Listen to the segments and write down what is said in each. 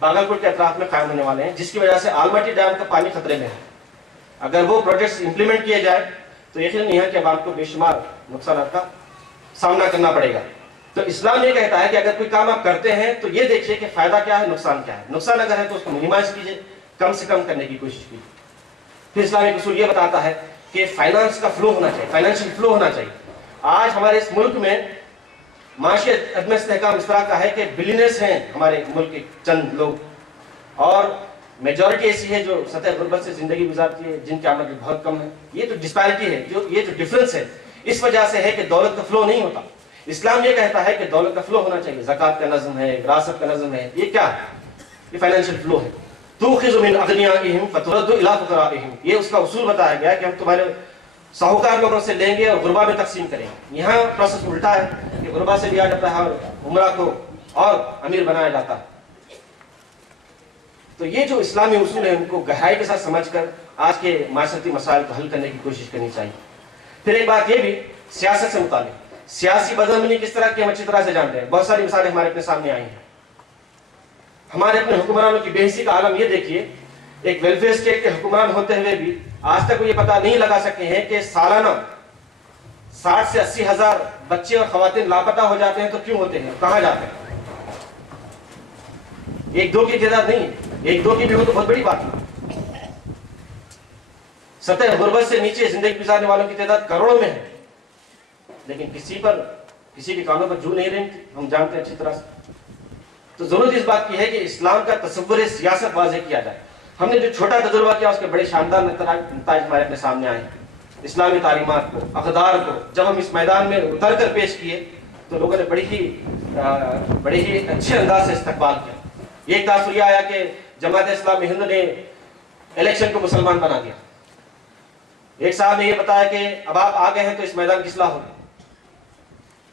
باگلپور کے اطراف میں قائم ہونے والے ہیں، جس کی وجہ سے آلمٹی ڈیم کا پانی خطرے میں ہے۔ اگر وہ پروجیکٹس امپلیمنٹ کیے جائے تو یقیناً یہاں کے عوام کو بے شمار نقصانات کا سامنا کرنا پڑے گا۔ تو اسلام یہ کہتا ہے کہ اگر کوئی کام آپ کرتے ہیں تو یہ دیکھیے کہ فائدہ کیا ہے، نقصان کیا ہے۔ نقصان اگر ہے تو اس کو منیمائز کیجیے، کم سے کم کرنے کی کوشش کیجیے۔ پھر اسلامی اصول یہ بتاتا ہے کہ فائنانس کا فلو ہونا چاہیے، فائنینشیل فلو ہونا چاہیے۔ آج ہمارے اس ملک میں معاشی عدم استحکام اس طرح کا ہے کہ بلینئرز ہیں ہمارے ملک کے چند لوگ، اور میجورٹی ایسی ہے جو سطح غربت سے زندگی گزارتی ہے، جن کی آمدنی بہت کم ہے۔ یہ جو ڈسپیرٹی ہے، یہ جو ڈفرنس ہے، اس وجہ سے ہے کہ دولت کا فلو نہیں ہوتا۔ اسلام یہ کہتا ہے کہ دولت کا فلو ہونا چاہیے، زکوٰۃ کا نظم ہے، وراثت کا نظم ہے۔ یہ کیا ہے؟ یہ فائنینشیل فلو ہے۔ تُؤْخِذُ مِنْ أَغْنِيَائِهِمْ فَتُرَدُّ إِلَىٰ فُقَرَائِهِمْ، یہ اس کا اصول بتایا گیا کہ ہم تمہارے ساہوکار لوگوں سے لیں گے اور غربا میں تقسیم کریں گے۔ یہاں پروسیس الٹا ہے کہ غربا سے لیا جاتا ہے اور عمرہ کو اور امیر بنایا جاتا ہے۔ تو یہ جو اسلامی اصول ہیں ان کو گہرائی کے ساتھ سمجھ کر آج کے معاشرتی مسائل کو حل کرنے کی کوشش کرنی چاہیے۔ پھر ایک بات یہ بھی سیاست سے متعلق، سیاسی بدامنی کس طرح کی ہم اچھی طرح سے جانتے ہیں۔ بہت ساری مثالیں ہمارے اپنے سامنے آئی ہیں۔ ہمارے اپنے حکمرانوں کی بے حسی کا عالم یہ دیکھیے، ایک ویلفیئر اسٹیٹ کے حکمران ہوتے ہوئے بھی آج تک وہ یہ پتہ نہیں لگا سکے ہیں کہ سالانہ 60 سے 80 ہزار بچے اور خواتین لاپتہ ہو جاتے ہیں تو کیوں ہوتے ہیں، کہاں جاتے ہیں۔ ایک دو کی تعداد نہیں ہے، ایک دو کی بھی ہو تو بہت بڑی بات ہے۔ سطح غربت سے نیچے زندگی گزارنے والوں کی تعداد کروڑوں میں ہے، لیکن کسی کے کانوں پر جو نہیں رہتی، ہم جانتے ہیں اچھی طرح سے۔ تو ضرورت اس بات کی ہے کہ اسلام کا تصور سیاست واضح کیا جائے۔ ہم نے جو چھوٹا تجربہ کیا اس کے بڑے شاندار نتائج ہمارے اپنے سامنے آئے ہیں۔ اسلامی تعلیمات کو، اقدار کو جب ہم اس میدان میں اتر کر پیش کیے تو لوگوں نے بڑی ہی اچھے انداز سے استقبال کیا۔ ایک تاثر یہ آیا کہ جماعت اسلامی ہند نے الیکشن کو مسلمان بنا دیا۔ ایک صاحب نے یہ بتایا کہ اب آپ آ گئے ہیں تو اس میدان کی اصلاح ہوگی۔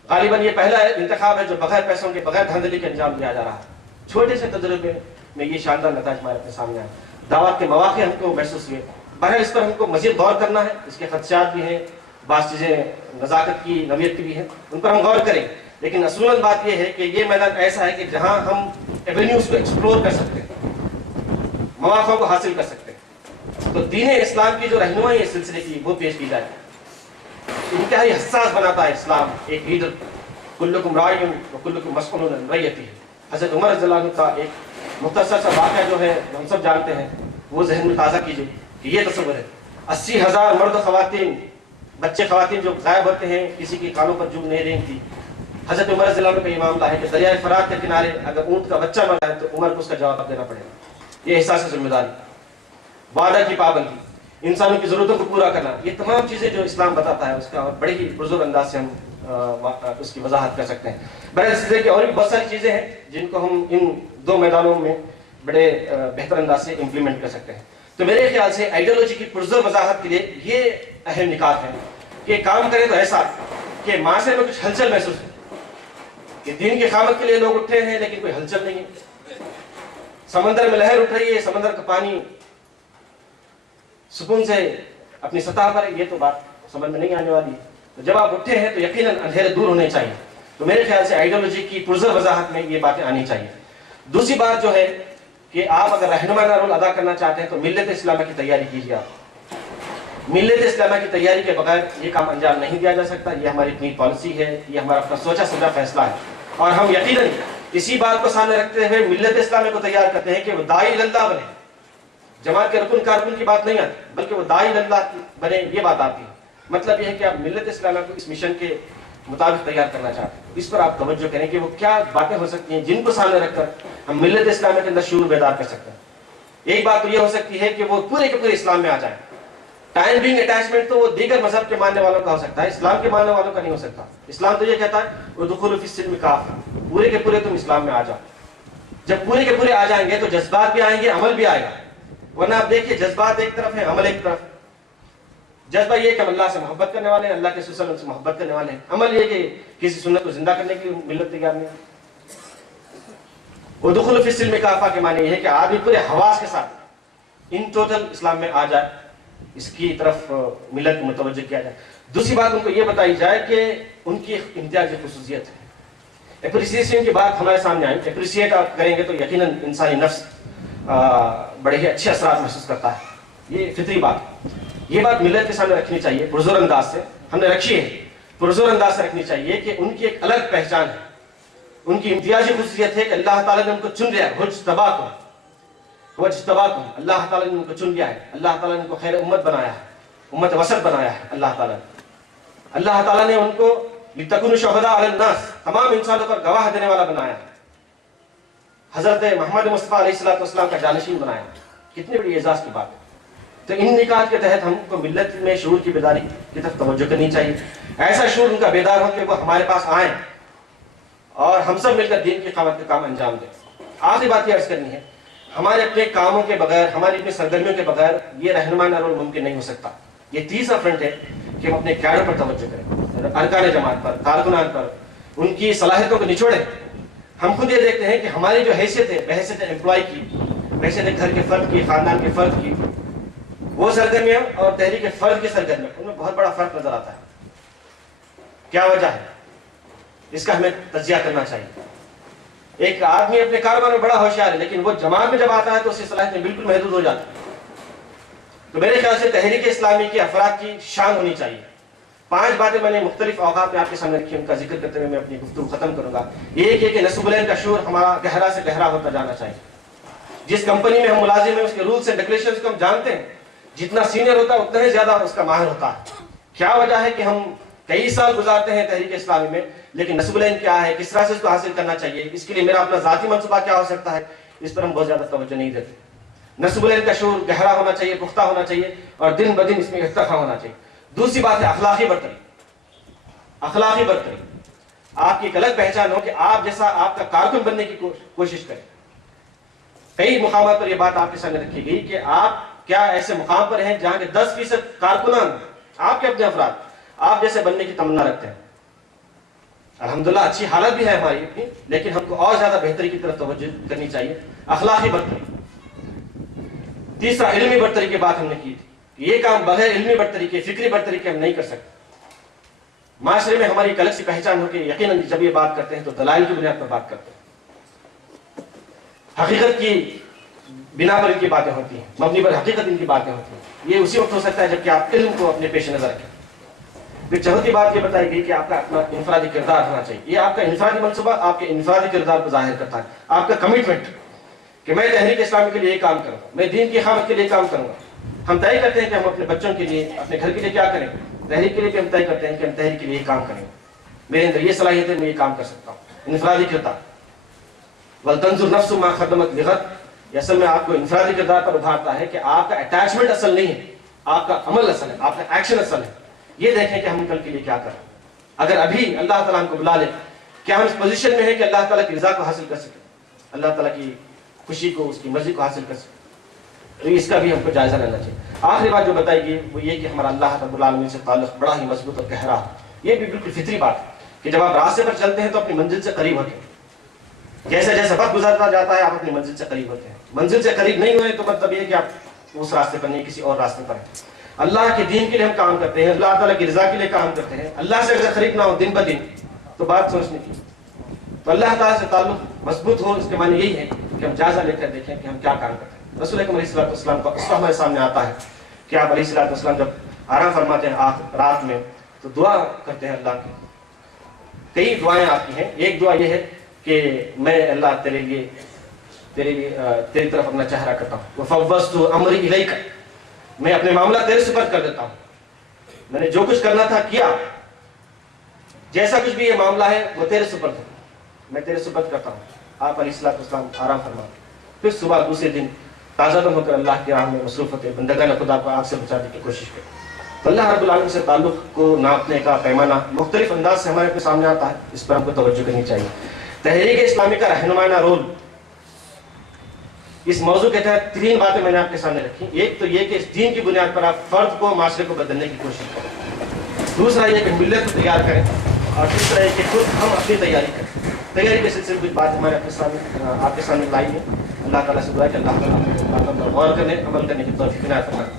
غالباً یہ پہلا انتخاب ہے جو بغیر پیسوں کے، بغیر دھاندلی کے انجام دیا جا رہا ہے۔ چھوٹے سے تجربے میں یہ شاندار نتائج ہمارے اپنے سامنے آئے۔ دعوت کے مواقع ہم کو محسوس ہوئے۔ بہرحال اس پر ہم کو مزید غور کرنا ہے، اس کے خدشات بھی ہیں، بعض چیزیں نزاکت کی نوعیت کی بھی ہیں، ان پر ہم غور کریں۔ لیکن اصولاً بات یہ ہے کہ یہ میدان ایسا ہے کہ جہاں ہم ایونیوز کو ایکسپلور کر سکتے ہیں، مواقع کو حاصل کر سکتے ہیں۔ تو دین اسلام کی جو رہنمائی ہے اس سلسلے کی وہ پیش کی جائے۔ انتہائی حساس بناتا ہے اسلام ایک لیڈر، کلکم راعٍ وکلکم مسئول عن رعیتہ۔ حضرت عمر رضی اللہ عنہ کا ایک مختصر سا واقعہ جو ہے ہم سب جانتے ہیں، وہ ذہن میں تازہ کیجیے کہ یہ تصور ہے 80,000 مرد خواتین، بچے خواتین جو غائب ہوتے ہیں، کسی کے کانوں پر جو نہیں رینگتی۔ حضرت عمر رضی اللہ عنہ کا یہ معاملہ ہے کہ دریائے فرات کے کنارے اگر اونٹ کا بچہ مر جائے تو عمر کو اس کا جواب دینا پڑے گا۔ یہ احساس ذمہ داری، وعدہ کی پابندی، انسانوں کی ضرورتوں کو پورا کرنا، یہ تمام چیزیں جو اسلام بتاتا ہے اس کا بڑے ہی پرزور انداز سے ہم اس کی وضاحت کر سکتے ہیں۔ بہرحال اس طرح کی اور بھی بہت ساری چیزیں ہیں جن کو ہم ان دو میدانوں میں بڑے بہتر انداز سے امپلیمنٹ کر سکتے ہیں۔ تو میرے خیال سے آئیڈیالوجی کی پرزور وضاحت کے لیے یہ اہم نکات ہیں کہ کام کریں تو ایسا کہ معاشرے میں کچھ ہلچل محسوس ہو، کہ دین کی اقامت کے لیے لوگ اٹھے ہیں لیکن کوئی ہلچل نہیں ہے۔ سمندر میں لہر اٹھ رہی ہے، سمندر کا پانی سکون سے اپنی سطح پر ہے، یہ تو بات سمجھ میں نہیں آنے والی ہے۔ تو جب آپ اٹھے ہیں تو یقیناً اندھیرے دور ہونے چاہیے۔ تو میرے خیال سے آئیڈیالوجی کی پرزور وضاحت میں یہ باتیں آنی چاہیے۔ دوسری بات جو ہے کہ آپ اگر رہنما کا رول ادا کرنا چاہتے ہیں تو ملت اسلامہ کی تیاری کیجیے۔ آپ ملت اسلامہ کی تیاری کے بغیر یہ کام انجام نہیں دیا جا سکتا۔ یہ ہماری اپنی پالیسی ہے، یہ ہمارا اپنا سوچا سمجھا فیصلہ ہے، اور ہم یقیناً اسی بات کو سامنے رکھتے ہوئے ملت اسلامہ کو تیار کرتے ہیں کہ وہ داعی اللہ بنے۔ جماعت کے رکن کارکن کی بات نہیں آتی، بلکہ وہ داعی اللہ بنے، یہ بات آتی ہے۔ مطلب یہ ہے کہ آپ ملت اسلامہ کو اس مشن کے مطابق تیار کرنا چاہتے ہیں۔ اس پر آپ توجہ کریں کہ وہ کیا باتیں ہو سکتی ہیں جن کو سامنے رکھ کر ہم ملت اسلامہ کے اندر شعور بیدار کر سکتے ہیں۔ ایک بات تو یہ ہو سکتی ہے کہ وہ پورے کے پورے اسلام میں آ جائیں۔ ٹائم بینگ اٹیچمنٹ تو وہ دیگر مذہب کے ماننے والوں کا ہو سکتا ہے، اسلام کے ماننے والوں کا نہیں ہو سکتا۔ اسلام تو یہ کہتا ہے ادخلوا فی السلم کافہ، پورے کے پورے تم اسلام میں آ جاؤ۔ جب پورے کے پورے آ جائیں گے تو جذبات بھی آئیں گے، عمل بھی آئے گا۔ ورنہ آپ دیکھیے جذبات ایک طرف ہیں، عمل ایک طرف۔ جذبہ یہ کہ ہم اللہ سے محبت کرنے والے ہیں، اللہ کے رسول صلی اللہ علیہ وسلم سے محبت کرنے والے ہیں۔ عمل یہ کہ کسی سنت کو زندہ کرنے کی ملت تیار نہیں ہے۔ ادخلوا فی السلم کافہ کے معنی یہ ہے کہ آدمی پورے حواس کے ساتھ ان ٹوٹل اسلام میں آ جائے، اس کی طرف ملت کو متوجہ کیا جائے۔ دوسری بات ان کو یہ بتائی جائے کہ ان کی امتیازی خصوصیت ہے۔ اپریسیشن کی بات ہمارے سامنے آئی. اپریشیٹ آپ کریں گے تو یقیناً انسانی نفس بڑے ہی اچھے اثرات محسوس کرتا ہے. یہ فطری بات ہے. یہ بات ملت کے سامنے رکھنی چاہیے پرزور انداز سے. ہم نے رکھی ہے پرزور انداز سے رکھنی چاہیے کہ ان کی ایک الگ پہچان ہے, ان کی امتیازی خصوصیت ہے کہ اللہ تعالیٰ نے ان کو چن لیا ہے. اللہ تعالیٰ نے ان کو چن لیا ہے. اللہ تعالیٰ نے ان کو خیر امت بنایا ہے, امت وسط بنایا ہے. اللہ تعالیٰ نے ان کو لتکونوا شہداء علی الناس, تمام انسانوں پر گواہ دینے والا بنایا ہے. حضرت محمد مصطفیٰ علیہ السلام کا جانشین بنایا. کتنی بڑی اعزاز کی بات ہے. تو ان نکات کے تحت ہم کو ملت میں شعور کی بیداری کی طرف توجہ کرنی چاہیے. ایسا شعور ان کا بیدار ہو کہ وہ ہمارے پاس آئیں اور ہم سب مل کر دین کی قامت کا کام انجام دیں. آخری بات یہ عرض کرنی ہے, ہمارے اپنے کاموں کے بغیر, ہماری اپنی سرگرمیوں کے بغیر یہ رہنمائانہ رول ممکن نہیں ہو سکتا. یہ تیسرا فرنٹ ہے کہ ہم اپنے کیڈر پر توجہ کریں, ارکان جماعت پر, کارکنان پر, ان کی صلاحیتوں کو نچوڑیں. ہم خود یہ دیکھتے ہیں کہ ہماری جو حیثیت ہے, بحیثیت امپلائی کی, بحیثیت گھر کے فرد کی, خاندان کے فرد کی, وہ سرگرمیاں اور تحریک فرد کی سرگرمیاں, ان میں بہت بڑا فرق نظر آتا ہے. کیا وجہ ہے اس کا؟ ہمیں تجزیہ کرنا چاہیے. ایک آدمی اپنے کاروبار میں بڑا ہوشیار ہے, لیکن وہ جماعت میں جب آتا ہے تو اس کی صلاحیتیں بالکل محدود ہو جاتی ہیں. تو میرے خیال سے تحریک اسلامی کے افراد کی شان ہونی چاہیے. 5 باتیں میں نے مختلف اوقات میں آپ کے سامنے رکھی, ان کا ذکر کرتے ہوئے میں اپنی گفتگو ختم کروں گا. ایک ہے کہ نسب العین کا شعور ہمارا گہرا سے گہرا ہوتا جانا چاہیے. جس کمپنی میں ہم ملازم ہیں اس کے رولز اینڈ ریگولیشنز کو ہم جانتے ہیں. جتنا سینئر ہوتا ہے اتنا ہی زیادہ اس کا ماہر ہوتا ہے. کیا وجہ ہے کہ ہم کئی سال گزارتے ہیں تحریک اسلامی میں, لیکن نسب العین کیا ہے, کس طرح سے اس کو حاصل کرنا چاہیے, اس کے لیے میرا اپنا ذاتی منصوبہ کیا ہو سکتا ہے, اس پر ہم بہت زیادہ توجہ نہیں دیتے. نسب العین کا شعور گہرا ہونا چاہیے, پختہ ہونا چاہیے, اور دن بدن اس میں ارتقا ہونا چاہیے. دوسری بات ہے اخلاقی برتری. اخلاقی برتری, آپ کی ایک الگ پہچان ہو کہ آپ جیسا آپ کا کارکن بننے کی کوشش کریں. کئی مقامات پر یہ بات آپ کے سامنے رکھی گئی کہ آپ کیا ایسے مقام پر ہیں جہاں کے 10% کارکنان, آپ کے اپنے افراد, آپ جیسے بننے کی تمنا رکھتے ہیں. الحمدللہ اچھی حالت بھی ہے ہماری اپنی, لیکن ہم کو اور زیادہ بہتری کی طرف توجہ کرنی چاہیے. اخلاقی برتری. تیسرا علمی برتری کی بات ہم نے کی تھی. یہ کام بغیر علمی برتری کے, فکری برتری کے ہم نہیں کر سکتے. معاشرے میں ہماری ایک الگ سی پہچان ہو کہ یقیناً جب یہ بات کرتے ہیں تو دلائل کی بنیاد پر بات کرتے ہیں, حقیقت کی بنا پر ان کی باتیں ہوتی ہیں, مبنی پر حقیقت ان کی باتیں ہوتی ہیں. یہ اسی وقت ہو سکتا ہے جبکہ آپ علم کو اپنے پیش نظر رکھیں. پھر چوتھی بات یہ بتائی گئی کہ آپ کا اپنا انفرادی کردار ہونا چاہیے. یہ آپ کا انفرادی منصوبہ آپ کے انفرادی کردار کو ظاہر کرتا ہے. آپ کا کمٹمنٹ کہ میں تحریک اسلامی کے لیے یہ کام کروں گا, میں دین کی اقامت کے لیے کام کروں گا. ہم طے کرتے ہیں کہ ہم اپنے بچوں کے لیے, اپنے گھر کے لیے کیا کریں. تحریک کے لیے بھی ہم طے کرتے ہیں کہ ہم تحریک کے لیے کام کریں گے. میرے اندر یہ صلاحیت ہے, میں یہ کام کر سکتا ہوں. انفرادی کردار. وَلْتَنْظُرْ نَفْسٌ مَا قَدَّمَتْ لِغَدٍ, یہ اصل میں آپ کو انفرادی کردار پر ابھارتا ہے کہ آپ کا اٹیچمنٹ اصل نہیں ہے, آپ کا عمل اصل ہے, آپ کا ایکشن اصل ہے. یہ دیکھیں کہ ہم کل کے لیے کیا کریں. اگر ابھی اللہ تعالیٰ ہم کو بلا لے, کیا ہم اس پوزیشن میں ہیں کہ اللہ تعالیٰ کی رضا کو حاصل کر سکیں, اللہ تعالیٰ کی خوشی کو, اس کی مرضی کو حاصل کر سکیں. تو اس کا بھی ہم کو جائزہ لینا چاہیے. آخری بات جو بتائی گئی وہ یہ کہ ہمارا اللہ رب العالمین سے تعلق بڑا ہی مضبوط اور گہرا ہے. یہ بھی بالکل فطری بات ہے کہ جب آپ راستے پر چلتے ہیں تو اپنی منزل سے قریب ہوتے ہیں. جیسے جیسے وقت گزرتا جاتا ہے آپ اپنی منزل سے قریب ہوتے ہیں. منزل سے قریب نہیں ہوئے تو مطلب یہ ہے کہ آپ اس راستے پر نہیں, کسی اور راستے پر ہیں. اللہ کے دین کے لیے ہم کام کرتے ہیں, اللہ تعالیٰ کی رضا کے لیے کام کرتے ہیں. اللہ سے اگر قریب نہ ہو دن بدن تو بات سوچنے کی. تو اللہ تعالیٰ سے تعلق مضبوط ہو, اس کے معنی یہی ہے کہ ہم جائزہ لے کر دیکھیں کہ ہم کیا کام کرتے ہیں. رسول اکرم علیہ السلام کا اس ہمارے سامنے آتا ہے کہ آپ علیہ السلام جب آرام فرماتے ہیں رات میں تو دعا کرتے ہیں اللہ کی. کئی دعائیں آتی ہیں. ایک دعا یہ ہے کہ میں اللہ تیری طرف اپنا چہرہ کرتا ہوں. وَفَوَّضْتُ أَمْرِي إِلَيْكَ, میں اپنے معاملہ تیرے سپرد کر دیتا ہوں. میں نے جو کچھ کرنا تھا کیا, جیسا کچھ بھی یہ معاملہ ہے وہ تیرے سپرد ہے, میں تیرے سپرد کرتا ہوں. آپ علیہ السلام آرام فرماتے. پھر صبح دوسرے دن تازہ دم ہو کر اللہ کی راہ میں مصروف ہوتے, بندگان خدا کو آگ سے بچانے کی کوشش کرتے. تو اللہ رب العالمین سے تعلق کو ناپنے کا پیمانہ مختلف انداز سے ہمارے سامنے آتا ہے. اس پر ہم کو توجہ کرنی چاہیے. تحریک اسلامی کا رہنمائانہ رول, اس موضوع کے تحت 3 باتیں میں نے آپ کے سامنے رکھی. ایک تو یہ کہ اس دین کی بنیاد پر آپ فرد کو, معاشرے کو بدلنے کی کوشش کریں. دوسرا یہ کہ ملت کو تیار کریں. اور تیسرا یہ کہ خود ہم اپنی تیاری کریں. تیاری کے سلسلے میں کچھ بات ہمارے آپ کے سامنے لائی ہے. اللہ تعالیٰ سے دعا ہے کہ اللہ تعالیٰ غور کرنے, عمل کرنے کی توفیق عنایت فرمائے.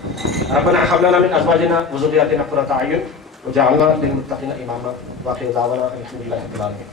ربنا هب لنا من ازواجنا وذرياتنا قرة اعين وجعلنا للمتقين اماما. واخر دعوانا الحمد لله رب العالمين.